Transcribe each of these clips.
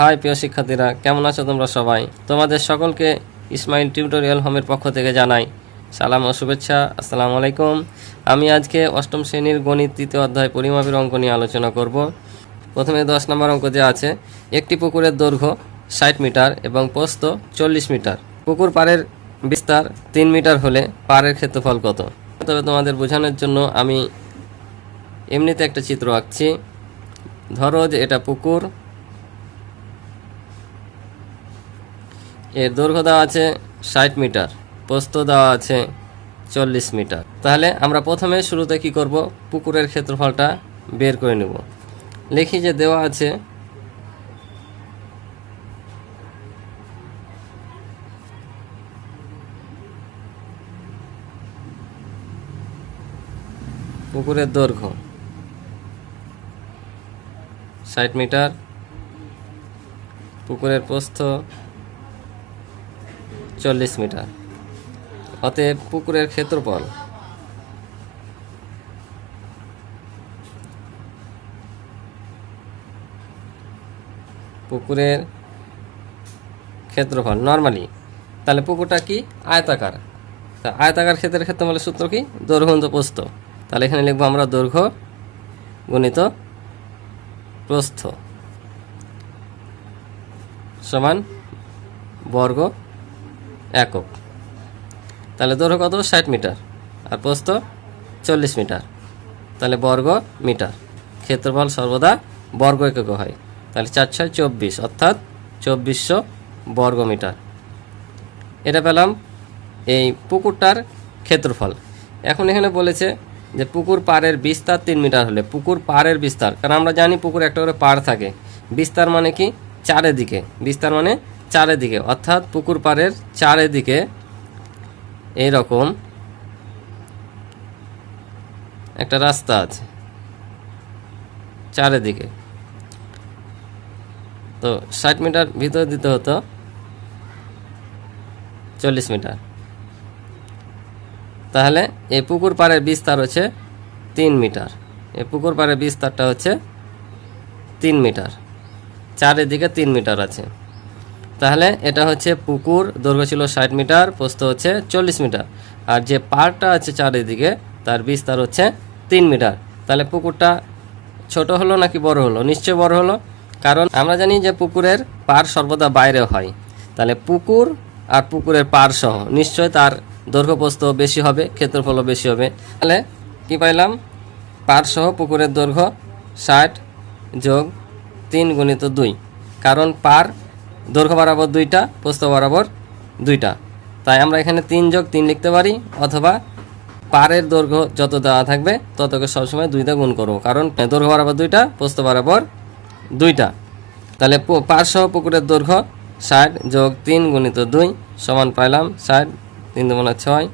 High, প্রিয় শিক্ষার্থীরা, কেমন আছো তোমরা সবাই? তোমাদের সকলকে ইসমাইল টিউটোরিয়াল হোমের পক্ষ থেকে জানাই সালাম ও শুভেচ্ছা, আসসালামু আলাইকুম। আমি আজকে অষ্টম শ্রেণির গণিত তৃতীয় অধ্যায় পরিমাপের অঙ্ক নিয়ে আলোচনা করব। প্রথমে দশ নম্বর অঙ্ক যে আছে, একটি পুকুরের দৈর্ঘ্য ষাট মিটার এবং প্রস্থ চল্লিশ মিটার। পুকুর পাড়ের বিস্তার তিন মিটার হলে পাড়ের ক্ষেত্রফল কত? তবে তোমাদের বোঝানোর জন্য আমি এমনিতে একটা চিত্র আঁকছি। ধরো যে এটা পুকুর এর দৈর্ঘ্য দেওয়া আছে ষাট মিটার, প্রস্থ দেওয়া আছে চল্লিশ মিটার। তাহলে আমরা প্রথমে শুরুতে কি করব? পুকুরের ক্ষেত্রফলটা বের করে নেব। লিখি যে দেওয়া আছে পুকুরের দৈর্ঘ্য ষাট মিটার, পুকুরের প্রস্থ চল্লিশ মিটার। অতএব পুকুরের ক্ষেত্রফল। পুকুরের ক্ষেত্রফল নর্মালি তাহলে পুকুরটা কি? আয়তাকার। তা আয়তাকার ক্ষেত্রের ক্ষেত্রফলের সূত্র কি? দৈর্ঘ্য প্রস্থ। তাহলে এখানে লিখব আমরা দৈর্ঘ্য গণিত প্রস্থ সমান বর্গ একক। তাহলে দৈর্ঘ্য কত? ষাট মিটার। আর প্রস্থ? চল্লিশ মিটার। তাহলে বর্গ মিটার। ক্ষেত্রফল সর্বদা বর্গ একক হয়। তাহলে চার ছয় চব্বিশ, অর্থাৎ চব্বিশশো বর্গ মিটার। এটা পেলাম এই পুকুরটার ক্ষেত্রফল। এখন এখানে বলেছে যে পুকুর পাড়ের বিস্তার তিন মিটার হলে, পুকুর পাড়ের বিস্তার। কারণ আমরা জানি পুকুর একটা করে পাড় থাকে। বিস্তার মানে কি? চারিদিকে বিস্তার মানে চারিদিকে, অর্থাৎ পুকুর পাড়ের চারিদিকে এইরকম একটা রাস্তা আছে, চারিদিকে। তো ষাট মিটার ভিতরে দিতে হতো, চল্লিশ মিটার। তাহলে এই পুকুর পাড়ের বিস্তার হচ্ছে তিন মিটার। এই পুকুর পাড়ের বিস্তারটা হচ্ছে তিন মিটার। চারিদিকে তিন মিটার আছে। তাহলে এটা হচ্ছে পুকুর, দৈর্ঘ্য ছিল ষাট মিটার, প্রস্থ হচ্ছে চল্লিশ মিটার। আর যে পাড়টা আছে চারিদিকে, তার বিস্তার হচ্ছে তিন মিটার। তাহলে পুকুরটা ছোট হলো নাকি বড় হলো? নিশ্চয় বড় হলো। কারণ আমরা জানি যে পুকুরের পাড় সর্বদা বাইরে হয়। তাহলে পুকুর আর পুকুরের পাড় সহ নিশ্চয় তার দৈর্ঘ্য, প্রস্থ বেশি হবে, ক্ষেত্রফলও বেশি হবে। তাহলে কি পাইলাম? পাড় সহ পুকুরের দৈর্ঘ্য ষাট যোগ তিন গুণিত দুই। কারণ পার দৈর্ঘ্য বরাবর দুইটা, প্রস্থ বরাবর দুইটা। তাই আমরা এখানে তিন যোগ তিন লিখতে পারি, অথবা পারের দৈর্ঘ্য যত দেওয়া থাকবে, ততকে সবসময় দুইটা গুণ করব। কারণ দৈর্ঘ্য বরাবর দুইটা, প্রস্থ বরাবর দুইটা। তাহলে পু- পার সহ পুকুরের দৈর্ঘ্য ষাট যোগ তিন গুণিত দুই সমান পাইলাম ষাট, তিন দুগুণা ছয়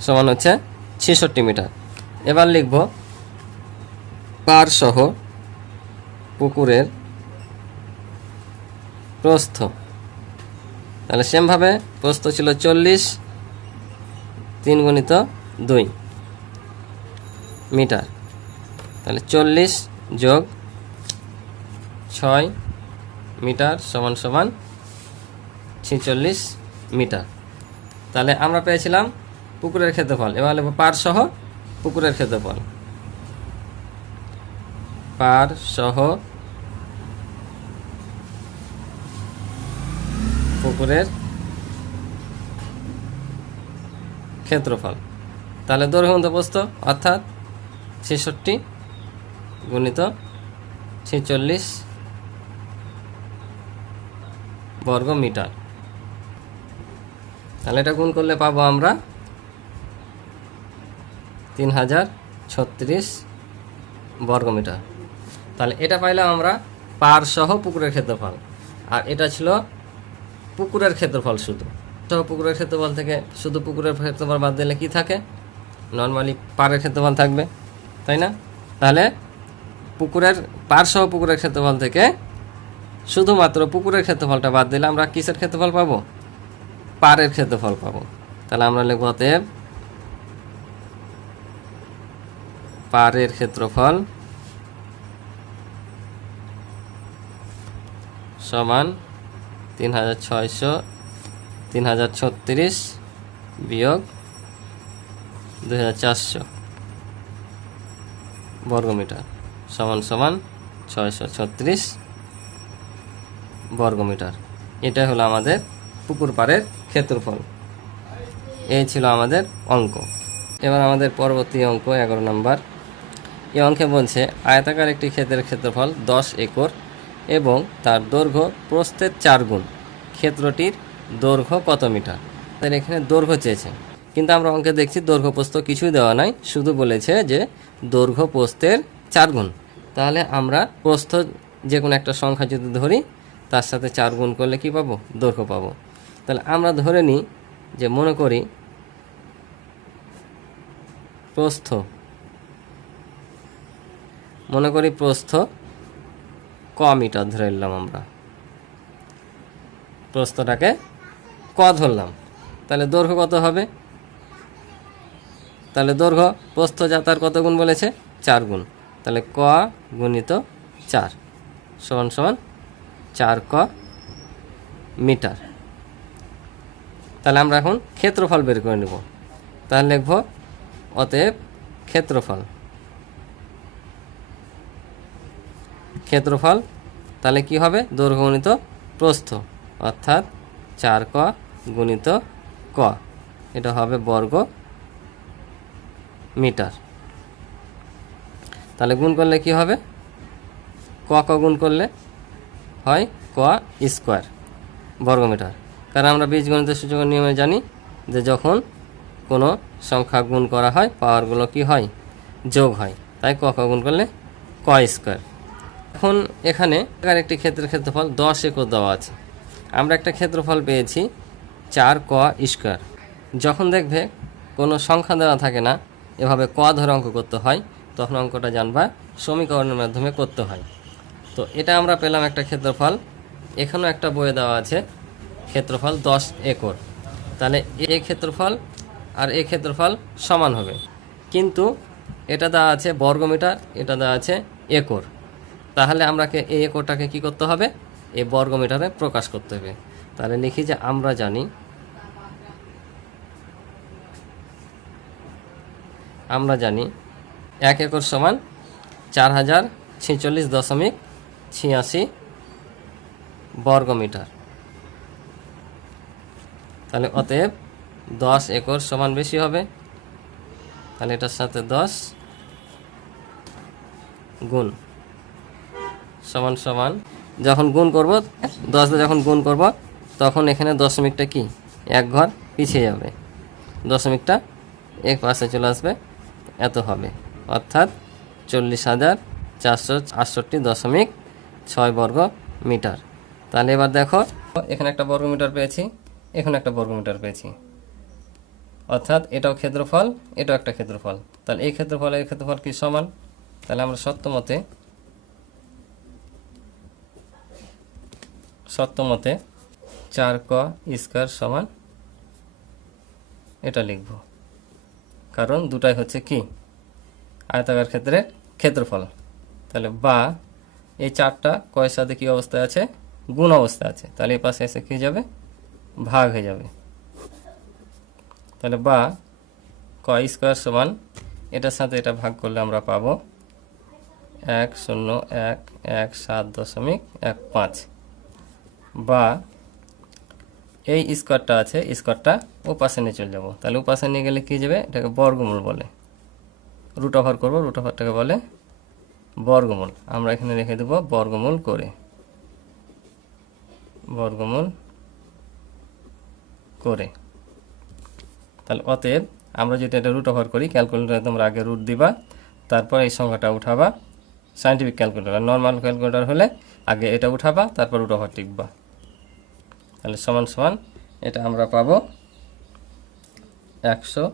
সমান হচ্ছে ছেষট্টি মিটার। এবার লিখব পার সহ পুকুরের প্রস্থ। তাহলে সেমভাবে প্রস্থ ছিল চল্লিশ, তিন গুণিত দুই মিটার। তাহলে চল্লিশ যোগ ছয় মিটার সমান সমান ছিচল্লিশ মিটার। তাহলে আমরা পেয়েছিলাম পুকুরের ক্ষেত্রফল। এবার লিখব পার সহ পুকুরের ক্ষেত্রফল। পার সহ পুকুরের ক্ষেত্রফল। তাহলে দৈর্ঘ্য প্রস্থ অর্থাৎ ছেষট্টি গুণিত ছেচল্লিশ বর্গ মিটার। তাহলে এটা গুণ করলে পাবো আমরা তিন হাজার ছত্রিশ বর্গ মিটার। তাহলে এটা পাইলাম আমরা পার সহ পুকুরের ক্ষেত্রফল। আর এটা ছিল পুকুরের ক্ষেত্রফল শুধু। তো পুকুরের ক্ষেত্রফল থেকে শুধু পুকুরের ক্ষেত্রফল বাদ দিলে কি থাকে? নর্মালি পাড়ের ক্ষেত্রফল থাকবে, তাই না? তাহলে পুকুরের পার সহ পুকুরের ক্ষেত্রফল থেকে শুধুমাত্র পুকুরের ক্ষেত্রফলটা বাদ দিলে আমরা কিসের ক্ষেত্রফল পাবো? পাড়ের ক্ষেত্রফল পাবো। তাহলে আমরা লিখব অতএব পাড়ের ক্ষেত্রফল সমান তিন হাজার ছয়শো, তিন হাজার ছত্রিশ বিয়োগ দুই হাজার চারশো বর্গমিটার সমান সমান ছয়শো ছত্রিশ বর্গমিটার। এটা হলো আমাদের পুকুর পাড়ের ক্ষেত্রফল। এই ছিল আমাদের অঙ্ক। এবার আমাদের পরবর্তী অঙ্ক, এগারো নম্বর। এই অঙ্কে বলছে, আয়তাকার একটি ক্ষেতের ক্ষেত্রফল দশ একর এবং তার দৈর্ঘ্য প্রস্থের চার গুণ। ক্ষেত্রটির দৈর্ঘ্য কত মিটার? তাহলে এখানে দৈর্ঘ্য চেয়েছে। কিন্তু আমরা অঙ্কে দেখছি দৈর্ঘ্য প্রস্থ কিছুই দেওয়া নাই, শুধু বলেছে যে দৈর্ঘ্য প্রস্থের চার গুণ। তাহলে আমরা প্রস্থ যে কোনো একটা সংখ্যা যদি ধরি, তার সাথে চার গুণ করলে কি পাবো? দৈর্ঘ্য পাবো। তাহলে আমরা ধরে নিই যে মনে করি প্রস্থ, মনে করি প্রস্থ ক মিটার ধরে নিলাম আমরা? প্রস্থটাকে ক ধরলাম। তাহলে দৈর্ঘ্য কত হবে? তাহলে দৈর্ঘ্য প্রস্থ যা তার কত গুণ বলেছে? চার গুণ। তাহলে ক গুণিত চার সমান সমান চার ক মিটার। তাহলে আমরা এখন ক্ষেত্রফল বের করে নেব। তাহলে লিখব, অতএব ক্ষেত্রফল ক্ষেত্রফল, তাহলে কি হবে? দৈর্ঘ্য গুণিত প্রস্থ, অর্থাৎ চার ক গুণিত ক। এটা হবে বর্গ মিটার। তাহলে গুণ করলে কি হবে? ক ক গুণ করলে হয় ক স্কোয়ার বর্গমিটার কারণ আমরা বীজগণিতের সূচকের নিয়মে জানি যে যখন কোনো সংখ্যা গুণ করা হয় পাওয়ারগুলো কি হয়? যোগ হয়। তাই ক ক গুণ করলে ক স্কোয়ার। এখন এখানে একটি ক্ষেত্রের ক্ষেত্রফল দশ একর দেওয়া আছে। আমরা একটা ক্ষেত্রফল পেয়েছি চার ক স্কোয়ার। যখন দেখবে কোনো সংখ্যা দেওয়া থাকে না, এভাবে ক ধরে অঙ্ক করতে হয়, তখন অঙ্কটা জানবা সমীকরণের মাধ্যমে করতে হয়। তো এটা আমরা পেলাম একটা ক্ষেত্রফল। এখানেও একটা বইয়ে দেওয়া আছে ক্ষেত্রফল দশ একর। তাহলে এ ক্ষেত্রফল আর এ ক্ষেত্রফল সমান হবে। কিন্তু এটা দেওয়া আছে বর্গমিটার, এটা দেওয়া আছে একর। তাহলে আমরাকে এই একরটাকে কি করতে হবে? এই বর্গমিটারে প্রকাশ করতে হবে। তাহলে লিখি যে আমরা জানি আমরা জানি এক একর সমান চার হাজার ছেচল্লিশ দশমিক ছিয়াশি বর্গমিটার। তাহলে অতএব দশ একর সমান বেশি হবে। তাহলে এটার সাথে দশ গুণ সমান সমান যখন গুণ করব দশ যখন গুণ করব, তখন এখানে দশমিকটা কি? এক ঘর পিছিয়ে যাবে। দশমিকটা এক পাশে চলে আসবে। এত হবে। অর্থাৎ চল্লিশ হাজার চারশো আটষট্টি দশমিক ছয় বর্গ মিটার। তাহলে এবার দেখো, এখানে একটা বর্গ মিটার পেয়েছি, এখানে একটা বর্গ মিটার পেয়েছি। অর্থাৎ এটাও ক্ষেত্রফল, এটাও একটা ক্ষেত্রফল। তাহলে এই ক্ষেত্রফল এই ক্ষেত্রফল কি সমান? তাহলে আমরা সত্য মতে সত্য মতে চার ক স্কোয়ার সমান এটা লিখব। কারণ দুটাই হচ্ছে কি? আয়তাকার ক্ষেত্রে ক্ষেত্রফল। তাহলে বা এই চারটা কয়ের সাথে কী অবস্থায় আছে? গুণ অবস্থায় আছে। তাহলে এই পাশে এসে কী যাবে? ভাগ হয়ে যাবে। তাহলে বা ক স্কোয়ার সমান এটার সাথে এটা ভাগ করলে আমরা পাবো এক শূন্য এক এক সাত দশমিক এক পাঁচ। বা এই স্কোয়ারটা আছে, স্কোয়ারটা ও পাশে নিয়ে চলে যাব। তাহলে ও পাশে নিয়ে গেলে কী যাবে? এটাকে বর্গমূল বলে। রুট ওভার করব, রুট ওভারটাকে বলে বর্গমূল। আমরা এখানে রেখে দেবো বর্গমূল করে। বর্গমূল করে। তাহলে অতএব আমরা যদি এটা রুট ওভার করি, ক্যালকুলেটারে তোমরা আগে রুট দিবা, তারপর এই সংখ্যাটা উঠাবা। সাইন্টিফিক ক্যালকুলেটার, নর্মাল ক্যালকুলেটার হলে আগে এটা উঠাবা, তারপর রুট ওভার টিকবা তাহলে সমান সমান এটা আমরা পাবো একশো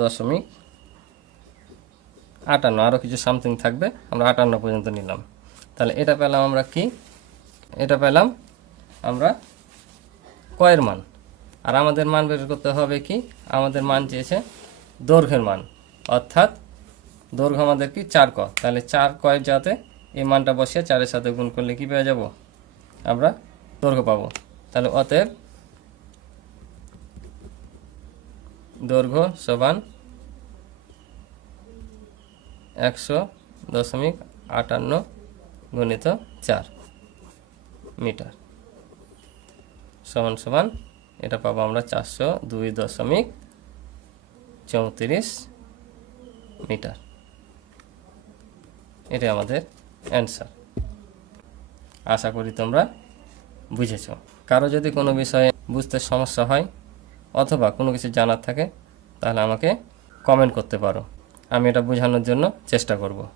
দশমিক আটান্ন। আরও কিছু সামথিং থাকবে, আমরা আটান্ন পর্যন্ত নিলাম। তাহলে এটা পেলাম আমরা কি? এটা পেলাম আমরা কয়ের মান। আর আমাদের মান বের করতে হবে কি? আমাদের মান চেয়েছে দৈর্ঘ্যের মান। অর্থাৎ দৈর্ঘ্য আমাদের কি? চার ক। তাহলে চার কয়ের যাতে এই মানটা বসিয়ে চারের সাথে গুণ করলে কি পেয়ে যাব? আমরা দৈর্ঘ্য পাবো। তাহলে অতএব দৈর্ঘ্য সমান একশো দশমিক আটান্ন গুণিত চার মিটার। সমান সমান এটা পাবো আমরা চারশো দুই দশমিক চৌত্রিশ মিটার। এটা আমাদের অ্যান্সার। আশা করি তোমরা বুঝেছ। কারও যদি কোনো বিষয়ে বুঝতে সমস্যা হয় অথবা কোনো কিছু জানার থাকে, তাহলে আমাকে কমেন্ট করতে পারো। আমি এটা বোঝানোর জন্য চেষ্টা করব।